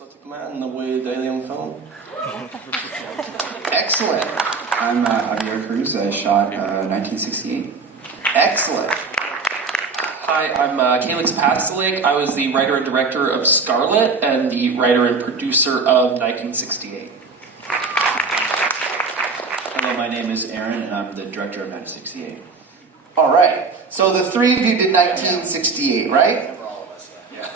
exotic man with alien film. Excellent. I'm Javier Cruz. I shot 1968. Excellent. Hi, I'm Calyx Passailaigue. I was the writer and director of Scarlet and the writer and producer of 1968. Hello, my name is Aaron, and I'm the director of 1968. All right. So the three of you did 1968, right?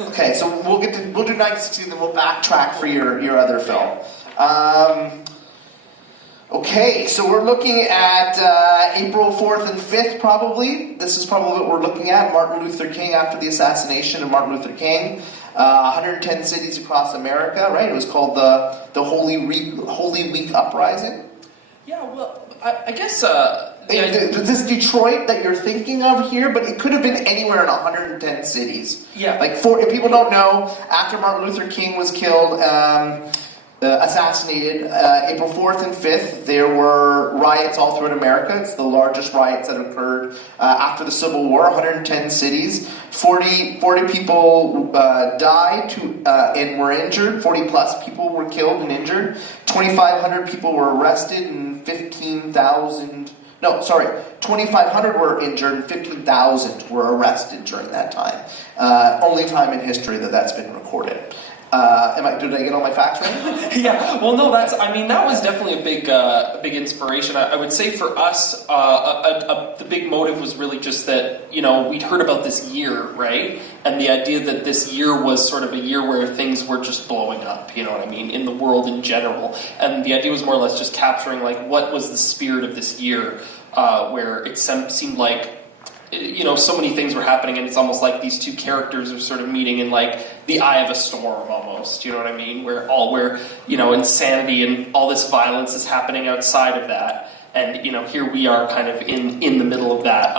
Okay, so we'll do 1968, then we'll backtrack for your other film. Okay, so we're looking at April 4th and 5th, probably. This is probably what we're looking at. Martin Luther King, after the assassination of Martin Luther King. 110 cities across America, right? It was called the Holy Week Uprising. Yeah, well, I guess... This Detroit that you're thinking of here, but it could have been anywhere in 110 cities. Yeah. Like, if people don't know, after Martin Luther King was killed, assassinated, April 4th and 5th, there were riots all throughout America. It's the largest riots that occurred after the Civil War, 110 cities. 40 people died and were injured. 40 plus people were killed and injured. 2,500 people were arrested and 2,500 were injured and 15,000 were arrested during that time. Only time in history that's been recorded. Did I get all my facts right? Yeah, well, no, that was definitely a big inspiration. I would say for us, the big motive was really just that, we'd heard about this year, right? And the idea that this year was sort of a year where things were just blowing up, you know what I mean, in the world in general. And the idea was more or less just capturing, what was the spirit of this year, where it seemed like, so many things were happening, and it's almost like these two characters are sort of meeting in the eye of a storm almost, you know what I mean? Where insanity and all this violence is happening outside of that. And, here we are kind of in the middle of that.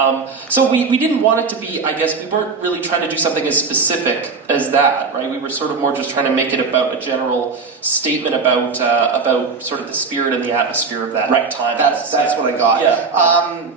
So we didn't want it to be, I guess, we weren't really trying to do something as specific as that, right? We were sort of more just trying to make it about a general statement about sort of the spirit and the atmosphere of that time. That's what I got. Yeah.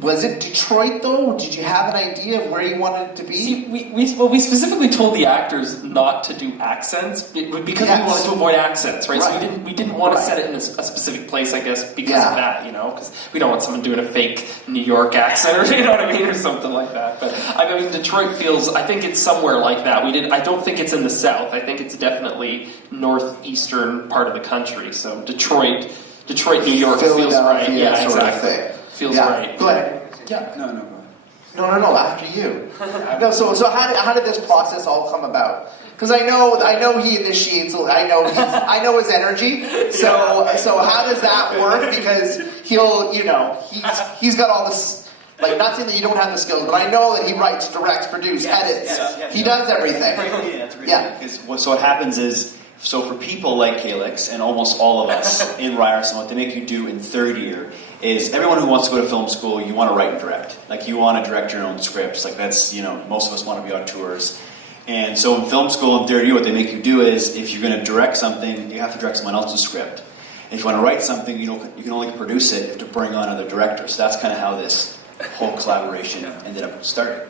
Was it Detroit, though? Did you have an idea of where you wanted it to be? See, we specifically told the actors not to do accents because we wanted to avoid accents, right? So we didn't want to set it in a specific place, I guess, because of that, because we don't want someone doing a fake New York accent, or you know what I mean, or something like that. But I mean, Detroit feels, I think it's somewhere like that. I don't think it's in the South. I think it's definitely northeastern part of the country. So Detroit, New York feels right. Yeah, exactly. Feels right. Go ahead. Yeah. No, go ahead. No, after you. No, so how did this process all come about? Because I know he initiates. I know his energy. So how does that work? Because he's got all this. Not saying that you don't have the skills, but I know that he writes, directs, produces, edits. He does everything. Yeah, that's great. Yeah. Because what happens is, so for people like Calyx and almost all of us in Ryerson, what they make you do in third year is everyone who wants to go to film school, you want to write and direct. You want to direct your own scripts. That's, most of us want to be on tours. And so in film school in third year, what they make you do is, if you're going to direct something, you have to direct someone else's script. And if you want to write something, you can only produce it if to bring on other directors. So that's kind of how this whole collaboration ended up starting.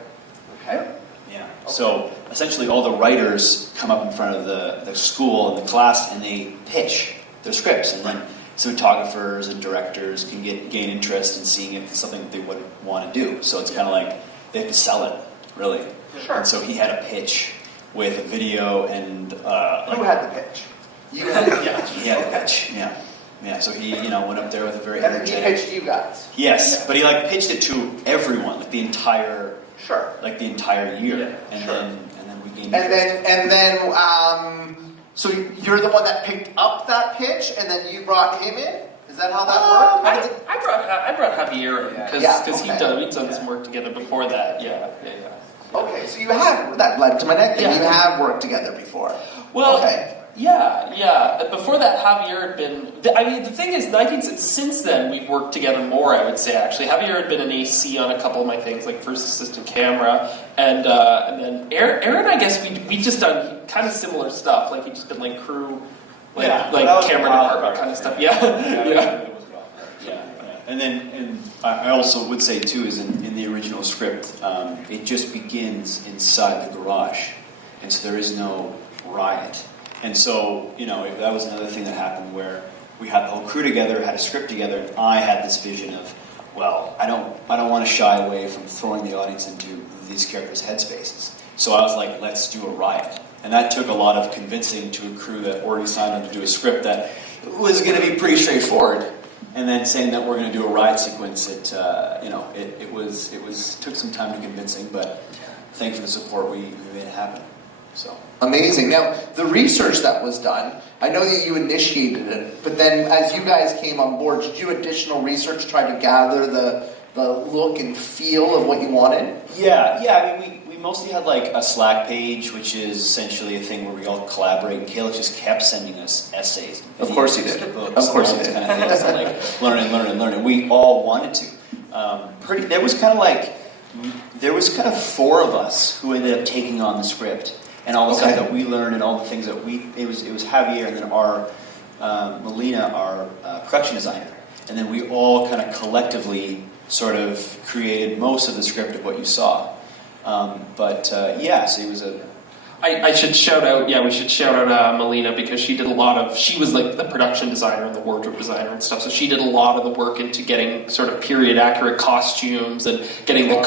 Okay. Yeah. So essentially all the writers come up in front of the school and the class and they pitch their scripts, and then cinematographers and directors can gain interest in seeing if it's something that they would want to do. So it's kind of like they have to sell it, really. Sure. And so he had a pitch with a video and... Who had the pitch? You had the pitch. He had a pitch, yeah. Yeah, so he went up there with a very energetic... And then he pitched you guys. Yes, but he pitched it to everyone, the entire... Sure. The entire year. Yeah, and sure. then we gained interest. And then so you're the one that picked up that pitch, and then you brought him in? Is that how that worked? I brought Javier in because we'd done some work together before that. Yeah. Okay, so that led to my next thing. You have worked together before. Well, okay. Yeah. Before that, Javier had been... the thing is, since then, we've worked together more, I would say, actually. Javier had been an AC on a couple of my things, like first assistant camera, and then Aaron, I guess, we just done kind of similar stuff. He'd just been, crew, camera department kind of stuff. Yeah. And I also would say, too, is in the original script, it just begins inside the garage. And so there is no riot. And so, that was another thing that happened where we had the whole crew together, had a script together, and I had this vision of, well, I don't want to shy away from throwing the audience into these characters' headspaces. So I was like, let's do a riot. And that took a lot of convincing to a crew that already signed on to do a script that was going to be pretty straightforward. And then saying that we're going to do a riot sequence, it took some time to convincing, but thanks for the support, we made it happen. So amazing. Now, the research that was done, I know that you initiated it, but then as you guys came on board, did you do additional research, try to gather the look and feel of what you wanted? Yeah. I mean, we mostly had like a Slack page, which is essentially a thing where we all collaborate. And Calyx just kept sending us essays. Of course he did. Books, Of course he did. Kind of things, like learning. We all wanted to. There was kind of 4 of us who ended up taking on the script. And all the stuff that we learned and all the things that it was Javier and then our Melina, our production designer. And then we all kind of collectively sort of created most of the script of what you saw. So it was I should shout out, we should shout out Melina because she was like the production designer and the wardrobe designer and stuff, so she did a lot of the work into getting sort of period accurate costumes and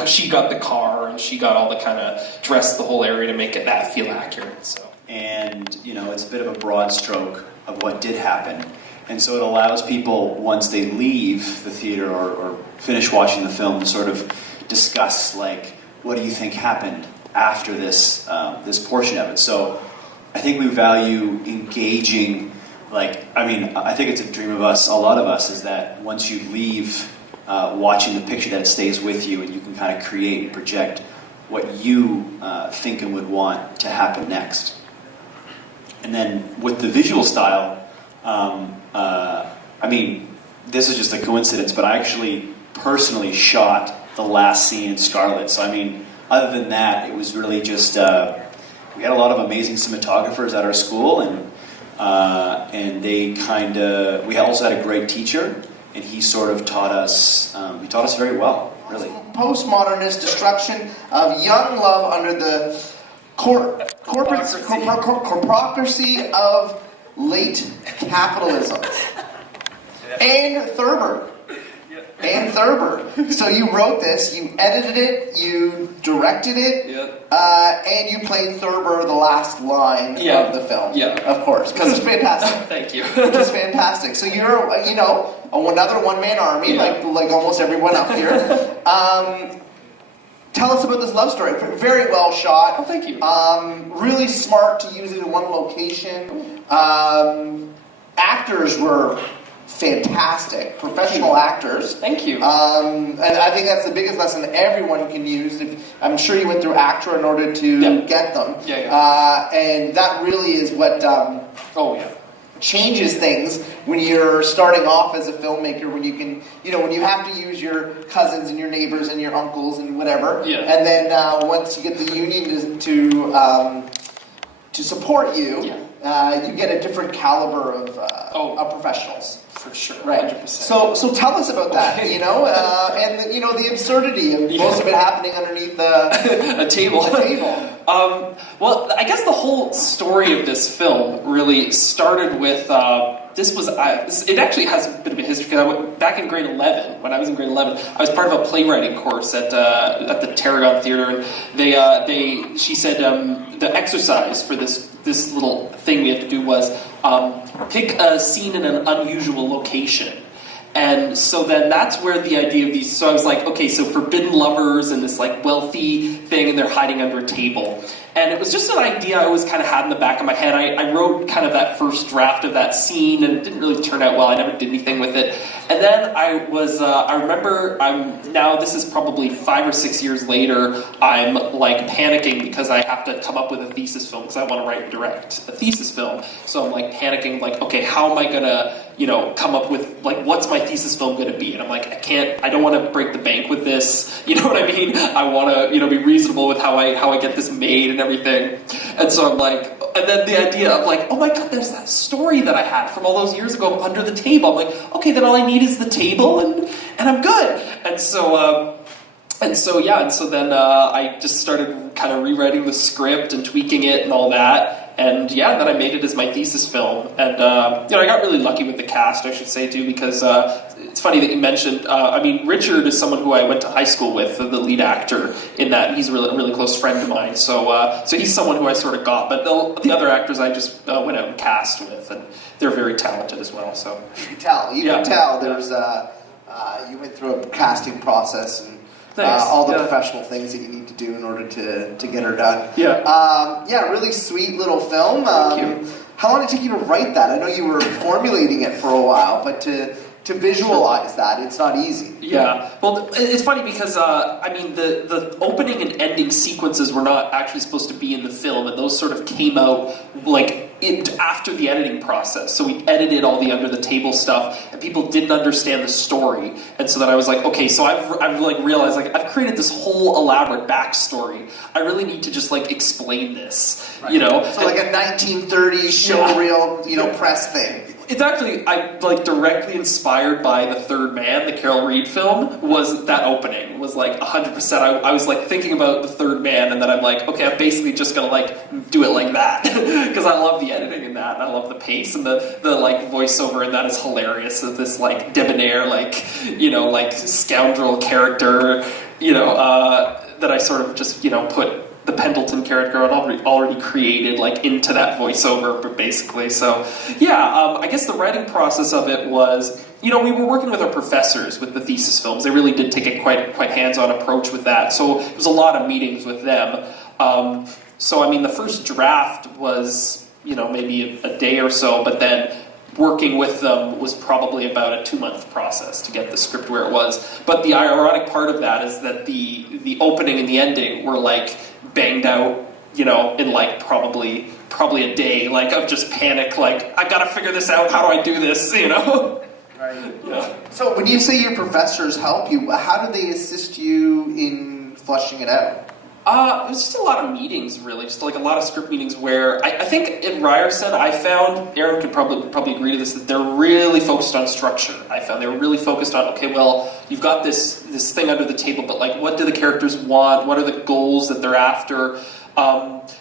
she got the car and she got all the kind of dress the whole area to make that feel accurate, so. And, it's a bit of a broad stroke of what did happen. And so it allows people, once they leave the theater or finish watching the film, to sort of discuss, like, what do you think happened after this portion of it. So I think we value engaging, I think it's a dream of us, a lot of us, is that once you leave watching the picture, that it stays with you and you can kind of create and project what you think and would want to happen next. And then with the visual style, this is just a coincidence, but I actually personally shot the last scene in Scarlet. So other than that, it was really just we had a lot of amazing cinematographers at our school, and they we also had a great teacher, and he sort of taught us. He taught us very well, really. Postmodernist destruction of young love under the corporatocracy of late capitalism. And Thurber. So you wrote this, you edited it, you directed it, and you played Thurber, the last line of the film. Yeah. Of course, because it's fantastic. Thank you. Which is fantastic. So you're, another one-man army, like almost everyone up here. Tell us about this love story. Very well shot. Oh, thank you. Really smart to use it in one location. Actors were fantastic, professional actors. Thank you. And I think that's the biggest lesson everyone can use. I'm sure you went through actor in order to get them. And that really is what changes things when you're starting off as a filmmaker, when you can, when you have to use your cousins and your neighbors and your uncles and whatever. And then once you get the union to support you, you get a different caliber of professionals. For sure, right. 100%. So tell us about that, and the absurdity of most of it happening underneath a table. Well, I guess the whole story of this film really started with it actually has a bit of a history, because I went back in grade 11. When I was in grade 11, I was part of a playwriting course at the Tarragon Theatre, and she said the exercise for this little thing we had to do was pick a scene in an unusual location. And so then that's where the idea of these, so I was like, okay, so forbidden lovers and this like wealthy thing, and they're hiding under a table. And it was just an idea I always kind of had in the back of my head. I wrote kind of that first draft of that scene, and it didn't really turn out well. I never did anything with it. And then I remember, now this is probably 5 or 6 years later, I'm like panicking because I have to come up with a thesis film, because I want to write and direct a thesis film. So I'm like panicking, like, okay, how am I going to, come up with, like, what's my thesis film going to be? And I'm like, I don't want to break the bank with this, you know what I mean? I want to, be reasonable with how I get this made and everything. And so I'm like, and then the idea of like, oh my god, there's that story that I had from all those years ago under the table. I'm like, okay, then all I need is the table and I'm good. And so then I just started kind of rewriting the script and tweaking it and all that. and yeah, then I made it as my thesis film, and I got really lucky with the cast, I should say too, because it's funny that you mentioned. Richard is someone who I went to high school with, the lead actor in that, and he's a really close friend of mine. So he's someone who I sort of got, but the other actors I just went out and cast with, and they're very talented as well. So you can tell. There's you went through a casting process and all the professional things that you need to do in order to get her done. Really sweet little film. Thank you. How long did it take you to write that? I know you were formulating it for a while, but to visualize that, it's not easy. Yeah, well, it's funny because the opening and ending sequences were not actually supposed to be in the film, and those sort of came out after the editing process. So we edited all the under the table stuff, and people didn't understand the story, and so then I was like, okay, so I've realized I've created this whole elaborate backstory. I really need to just explain this, right. So like a 1930s show reel, press thing. It's actually, directly inspired by The Third Man, the Carol Reed film, was that opening, was 100%. I was thinking about The Third Man, and then I'm okay, I'm basically just gonna do it like that. Because I love the editing in that, and I love the pace, and the voiceover in that is hilarious, of this debonair, scoundrel character, that I sort of just, put the Pendleton character I'd already created into that voiceover, basically. So I guess the writing process of it was, we were working with our professors with the thesis films. They really did take a quite hands-on approach with that. So it was a lot of meetings with them. The first draft was maybe a day or so, but then working with them was probably about a 2-month process to get the script where it was. But the ironic part of that is that the opening and the ending were banged out, in probably a day, of just panic, I gotta figure this out, how do I do this, Right. Yeah. So when you say your professors help you, how do they assist you in fleshing it out? It was just a lot of meetings, really, just a lot of script meetings where I think in Ryerson, I found, Aaron could probably agree to this, that they're really focused on structure. I found they were really focused on, okay, well, you've got this thing under the table, but what do the characters want? What are the goals that they're after?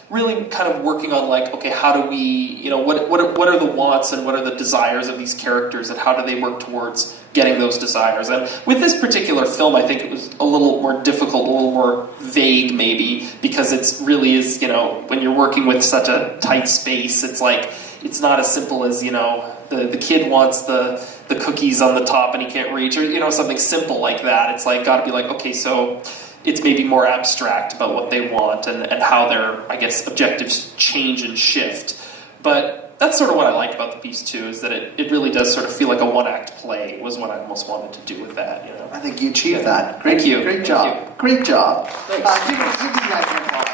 Really kind of working on okay, how do we, what are the wants and what are the desires of these characters, and how do they work towards getting those desires? And with this particular film, I think it was a little more difficult, a little more vague maybe, because it's really is, when you're working with such a tight space, it's it's not as simple as, the kid wants the cookies on the top and he can't reach, or, something simple like that. It's gotta be okay, so it's maybe more abstract about what they want and how their, I guess, objectives change and shift. But that's sort of what I like about the piece, too, is that it really does sort of feel like a one-act play, was what I most wanted to do with that. I think you achieved that. Thank you. Great job. Thank you. Great job. Thanks. Give these guys an applause.